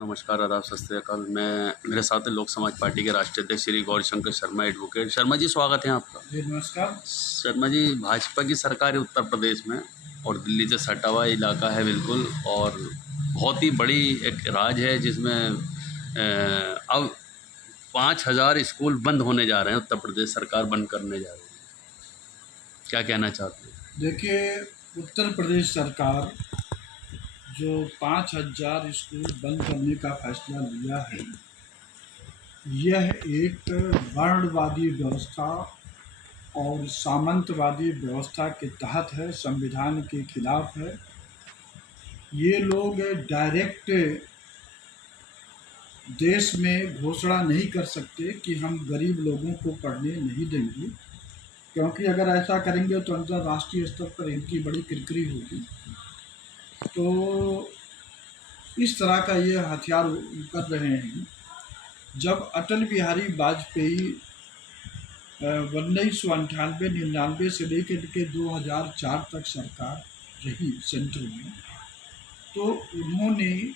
नमस्कार, आदाब, सत श्री अकाल। मैं मेरे साथ है लोक समाज पार्टी के राष्ट्रीय अध्यक्ष श्री गौरीशंकर शर्मा एडवोकेट। शर्मा जी, स्वागत है आपका। जी नमस्कार। शर्मा जी, भाजपा की सरकार है उत्तर प्रदेश में और दिल्ली से सटा हुआ इलाका है बिल्कुल, और बहुत ही बड़ी एक राज्य है जिसमें अब 5000 स्कूल बंद होने जा रहे हैं। उत्तर प्रदेश सरकार बंद करने जा रही है, क्या कहना चाहते हैं? देखिए, उत्तर प्रदेश सरकार जो 5000 स्कूल बंद करने का फैसला लिया है, यह एक वर्णवादी व्यवस्था और सामंतवादी व्यवस्था के तहत है, संविधान के खिलाफ है। ये लोग डायरेक्ट देश में घोषणा नहीं कर सकते कि हम गरीब लोगों को पढ़ने नहीं देंगे, क्योंकि अगर ऐसा करेंगे तो अंतर्राष्ट्रीय स्तर पर इनकी बड़ी किरकिरी होगी। तो इस तरह का ये हथियार कर रहे हैं। जब अटल बिहारी वाजपेयी 1998-99 से लेकर के 2004 तक सरकार रही सेंटर में, तो उन्होंने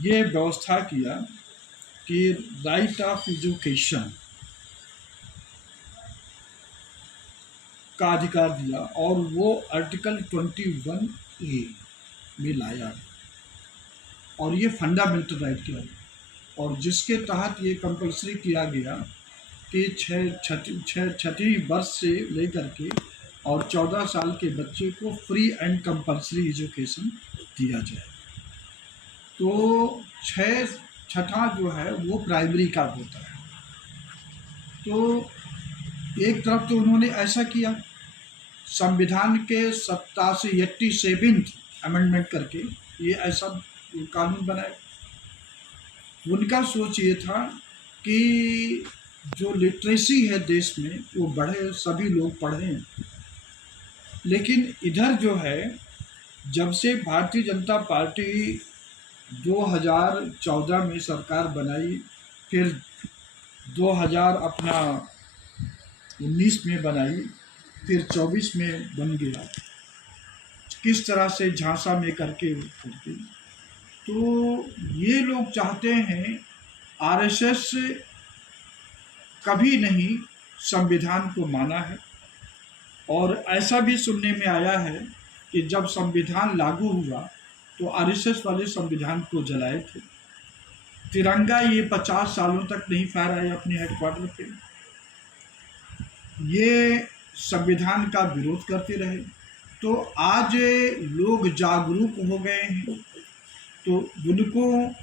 ये व्यवस्था किया कि राइट ऑफ एजुकेशन का अधिकार दिया, और वो आर्टिकल 21A में लाया, और ये फंडामेंटल राइट किया, और जिसके तहत ये कंपलसरी किया गया कि छठी वर्ष से लेकर के और 14 साल के बच्चे को फ्री एंड कंपलसरी एजुकेशन दिया जाए। तो छठा जो है वो प्राइमरी का होता है। तो एक तरफ तो उन्होंने ऐसा किया, संविधान के 87th अमेंडमेंट करके ये ऐसा कानून बनाए। उनका सोच ये था कि जो लिटरेसी है देश में वो बढ़े, सभी लोग पढ़ें। लेकिन इधर जो है, जब से भारतीय जनता पार्टी 2014 में सरकार बनाई, फिर 2019 में बनाई, फिर 24 में बन गया, किस तरह से झांसा में करके। तो ये लोग चाहते हैं, आरएसएस कभी नहीं संविधान को माना है, और ऐसा भी सुनने में आया है कि जब संविधान लागू हुआ तो आरएसएस वाले संविधान को जलाए थे। तिरंगा ये 50 सालों तक नहीं फहराए अपने हेडक्वार्टर पे, ये संविधान का विरोध करते रहे। तो आज लोग जागरूक हो गए हैं, तो उनको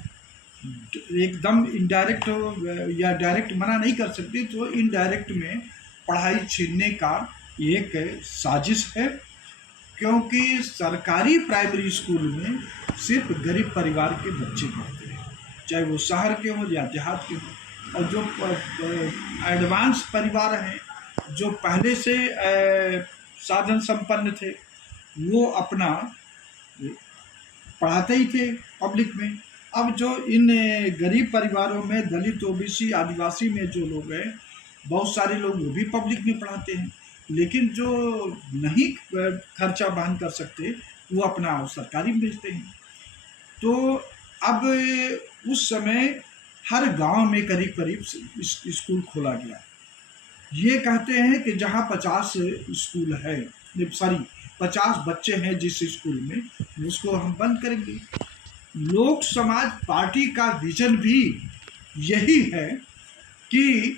एकदम इनडायरेक्ट या डायरेक्ट मना नहीं कर सकते, तो इनडायरेक्ट में पढ़ाई छीनने का एक साजिश है। क्योंकि सरकारी प्राइमरी स्कूल में सिर्फ गरीब परिवार के बच्चे पढ़ते हैं, चाहे वो शहर के हों या देहात के हों। और जो एडवांस परिवार हैं, जो पहले से साधन संपन्न थे, वो अपना पढ़ाते ही थे पब्लिक में। अब जो इन गरीब परिवारों में दलित, ओबीसी, आदिवासी में जो लोग हैं, बहुत सारे लोग वो भी पब्लिक में पढ़ाते हैं। लेकिन जो नहीं खर्चा वहन कर सकते, वो अपना सरकारी में भेजते हैं। तो अब उस समय हर गांव में करीब करीब स्कूल खोला गया। ये कहते हैं कि जहां 50 स्कूल है, 50 बच्चे हैं जिस स्कूल में, उसको हम बंद करेंगे। लोक समाज पार्टी का विजन भी यही है कि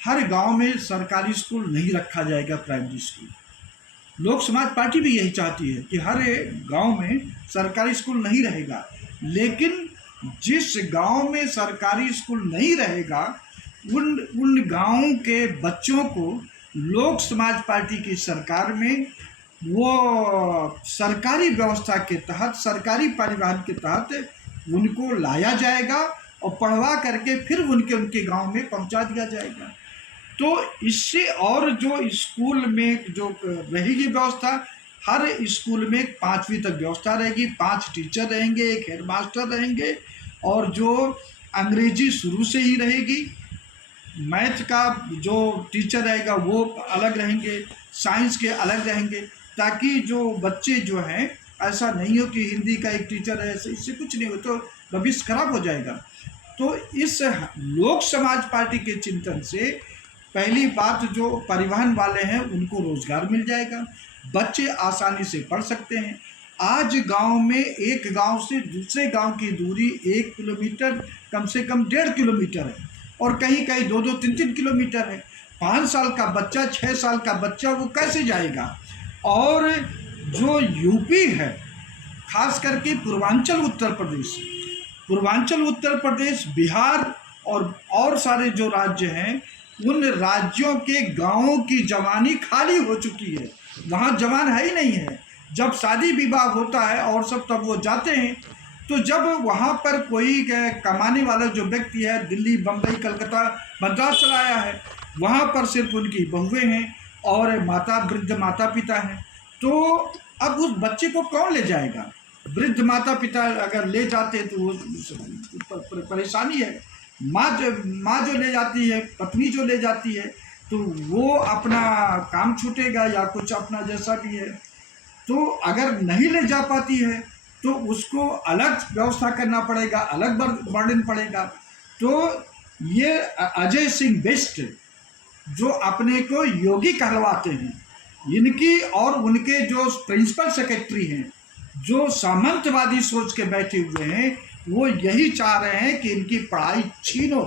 हर गांव में सरकारी स्कूल नहीं रखा जाएगा, प्राइमरी स्कूल। लोक समाज पार्टी भी यही चाहती है कि हर गांव में सरकारी स्कूल नहीं रहेगा। लेकिन जिस गांव में सरकारी स्कूल नहीं रहेगा, उन गांवों के बच्चों को लोक समाज पार्टी की सरकार में वो सरकारी व्यवस्था के तहत, सरकारी परिवहन के तहत उनको लाया जाएगा और पढ़वा करके फिर उनके गांव में पहुंचा दिया जाएगा। तो इससे, और जो स्कूल में जो रहेगी व्यवस्था, हर स्कूल में 5वीं तक व्यवस्था रहेगी, 5 टीचर रहेंगे, 1 हेडमास्टर रहेंगे, और जो अंग्रेजी शुरू से ही रहेगी, मैथ का जो टीचर रहेगा वो अलग रहेंगे, साइंस के अलग रहेंगे। ताकि जो बच्चे जो हैं, ऐसा नहीं हो कि हिंदी का एक टीचर है, ऐसे इससे कुछ नहीं हो तो भविष्य खराब हो जाएगा। तो इस लोक समाज पार्टी के चिंतन से पहली बात, जो परिवहन वाले हैं उनको रोजगार मिल जाएगा, बच्चे आसानी से पढ़ सकते हैं। आज गांव में एक गांव से दूसरे गांव की दूरी 1 किलोमीटर, कम से कम 1.5 किलोमीटर है, और कहीं कहीं 2-2, 3-3 किलोमीटर है। 5 साल का बच्चा, 6 साल का बच्चा वो कैसे जाएगा? और जो यूपी है, खास करके पूर्वांचल उत्तर प्रदेश, बिहार और सारे जो राज्य हैं, उन राज्यों के गांवों की जवानी खाली हो चुकी है, वहाँ जवान है ही नहीं है। जब शादी विवाह होता है और सब, तब वो जाते हैं। तो जब वहाँ पर कोई कमाने वाला जो व्यक्ति है, दिल्ली, बम्बई, कलकत्ता, मद्रास चला आया है, वहाँ पर सिर्फ उनकी बहुएं हैं और वृद्ध माता पिता हैं। तो अब उस बच्चे को कौन ले जाएगा? वृद्ध माता पिता अगर ले जाते हैं तो वो परेशानी है। माँ जो ले जाती है, पत्नी जो ले जाती है, तो वो अपना काम छूटेगा या कुछ अपना जैसा भी है। तो अगर नहीं ले जा पाती है तो उसको अलग व्यवस्था करना पड़ेगा, अलग बर्डन पड़ेगा। तो ये अजय सिंह बिष्ट जो अपने को योगी कहलवाते हैं, इनकी और उनके जो प्रिंसिपल सेक्रेटरी हैं, जो सामंतवादी सोच के बैठे हुए हैं, वो यही चाह रहे हैं कि इनकी पढ़ाई छीनो।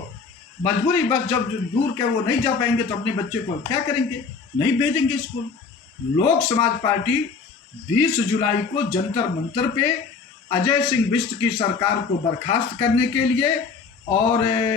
मजबूरी बस, जब दूर के वो नहीं जा पाएंगे तो अपने बच्चे को क्या करेंगे? नहीं भेजेंगे स्कूल। लोक समाज पार्टी 20 जुलाई को जंतर मंतर पे अजय सिंह बिष्ट की सरकार को बर्खास्त करने के लिए और